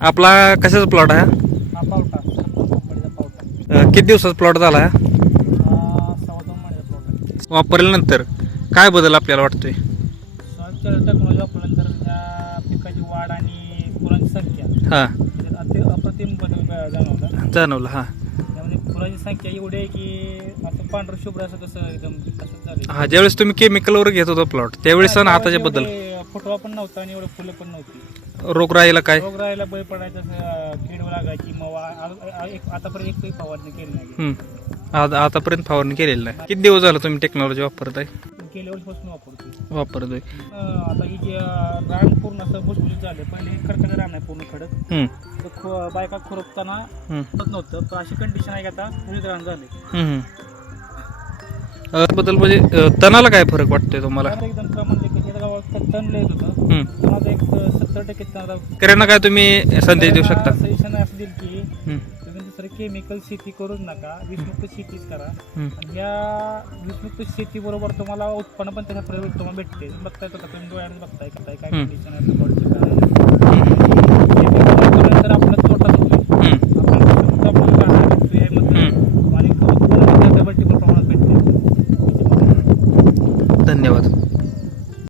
आपला कशाचा प्लॉट आहे हा पावटा कंपनीचा पावटा किती दिवसाचा प्लॉट झाला आहे? हा 2.5 महिन्याचा प्लॉट आहे. वापरल्यानंतर काय बदल आपल्याला वाटतोय? सॉइल टेक्नॉलॉजी वापरल्यानंतर त्या पिकाची वाढ आणि फुलांची संख्या हां त्याच्यात अप्रतिम बदल जाणवला. जाणवलं. हां त्यामध्ये फुलांची संख्या एवढी आहे की असं पांढरं शुभ्र असं कसं एकदम तसंच झालं. हां ज्यावेळेस तुम्ही केमिकलवर घेत होता प्लॉट त्यावेळेस आणि आताच्या बद्दल फुटवा पण नव्हता आणि एवढं फुलं पण नव्हती. रोगराईला काय? रोग राहायला बळी पडायचं कीड लागायची मग आतापर्यंत एकही फवारणी केली नाही. आतापर्यंत फवारणी केलेली नाही. किती दिवस झालं तुम्ही टेक्नॉलॉजी वापरत आहे? गेल्या वर्षीपासून वापरतो. वापरतोय. आता ही जे रान पूर्ण असं भुसभुशीत झालं. पहिले खडखड रान आहे पूर्ण खडक. तर बायका खुरपताना होत नव्हतं. पण अशी कंडिशन आहे की आता पुढे रान झाले. बद्दल म्हणजे तणाला काय फरक वाटतोय तुम्हाला? एकदम प्रमाण गावात तण येत होतं. पण आता एक 70% तण. शेतकऱ्यांना काय तुम्ही संदेश देऊ शकता? सजेशन असं देईल की तुम्ही दुसरं केमिकल शेती करूच नका, विषमुक्त शेतीच करा. आणि या विषमुक्त शेती बरोबर तुम्हाला उत्पन्न पण त्याच्या तुम्हाला भेटते. बघताय तुम्ही डोळ्याने बघताय काय कंडिशन आहे